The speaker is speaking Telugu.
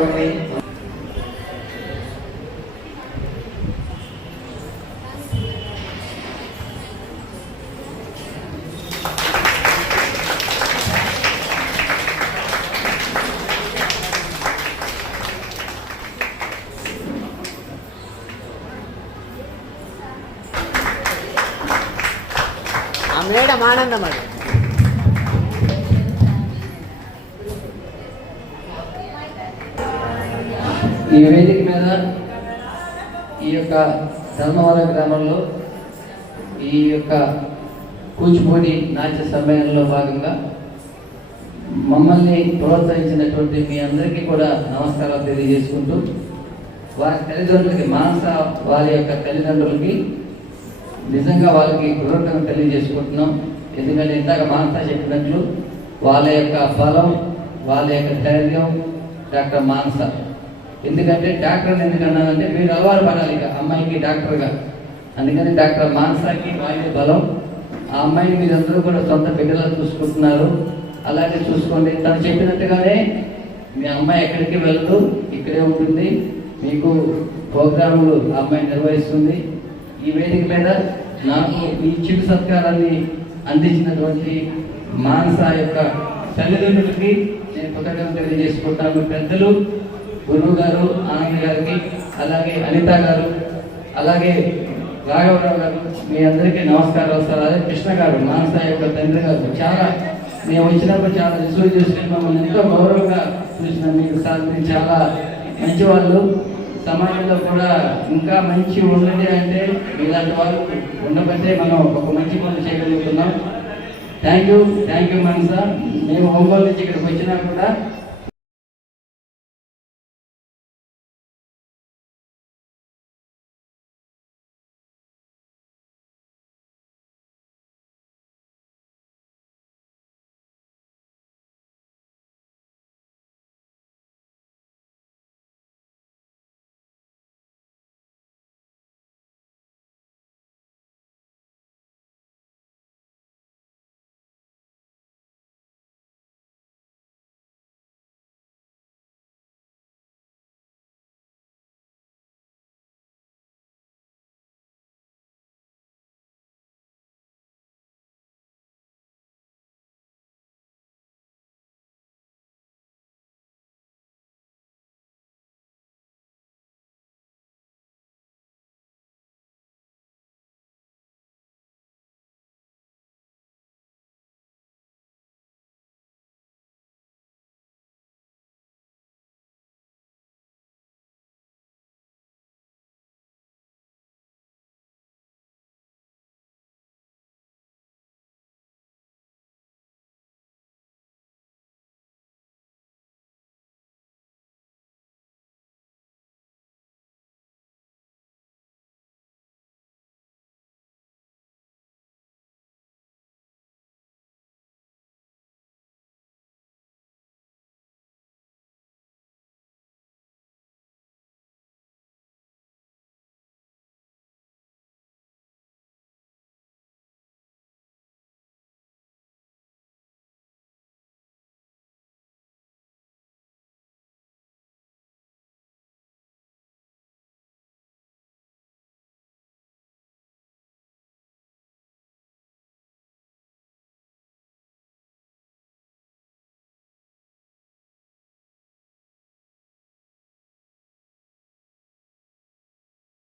మమ్మల్ని ఈ కళాకారుల్ని ఆ మేడం ఆనందం ఈ వేదిక మీద ఈ యొక్క ధర్మవరం గ్రామంలో ఈ యొక్క కూచిపూడి నాట్య సమ్మేళనంలో భాగంగా మమ్మల్ని ప్రోత్సహించినటువంటి మీ అందరికీ కూడా నమస్కారాలు తెలియజేసుకుంటూ వారి తల్లిదండ్రులకి మానస వారి యొక్క తల్లిదండ్రులకి నిజంగా వాళ్ళకి కృతజ్ఞతలు తెలియజేసుకుంటున్నాం. ఎందుకంటే ఇందాక మానస చెప్పినట్లు వాళ్ళ యొక్క బలం వాళ్ళ యొక్క ధైర్యం డాక్టర్ మానస. ఎందుకంటే డాక్టర్ ఎందుకన్నానంటే మీరు అలవాటు పడాలి ఇక అమ్మాయికి డాక్టర్గా. అందుకని డాక్టర్ మానసాకి వాయు బలం. ఆ అమ్మాయిని మీరందరూ కూడా సొంత బిడ్డలా చూసుకుంటున్నారు. అలాగే చూసుకోండి. తను చెప్పినట్టుగానే మీ అమ్మాయి ఎక్కడికి వెళ్ళదు ఇక్కడే ఉంటుంది. మీకు ప్రోగ్రాములు ఆ అమ్మాయి నిర్వహిస్తుంది. ఈ వేదిక మీద నాకు ఈ చిరు సత్కారాన్ని అందించినటువంటి మానస యొక్క తల్లిదండ్రులకి నేను కృతజ్ఞతలు తెలియజేసుకుంటాను. పెద్దలు గురువు గారు ఆనంద్ గారికి అలాగే అనిత గారు అలాగే రాఘవరావు గారు మీ అందరికీ నమస్కారాలు సార్. అదే కృష్ణ గారు మానస యొక్క తండ్రి గారు. చాలా మేము వచ్చినప్పుడు చాలా రిసీవ్ చేసి మమ్మల్ని ఎంతో గౌరవంగా చూసిన మీకు సార్. మీరు చాలా మంచి వాళ్ళు. సమాజంలో కూడా ఇంకా మంచి ఉండండి అంటే ఇలాంటి వాళ్ళు ఉండబట్టే మనం ఒక మంచి పనులు చేయగలుగుతున్నాం. థ్యాంక్ యూ థ్యాంక్ యూ మనస. మేము హోంగోల్ నుంచి ఇక్కడికి వచ్చినా కూడా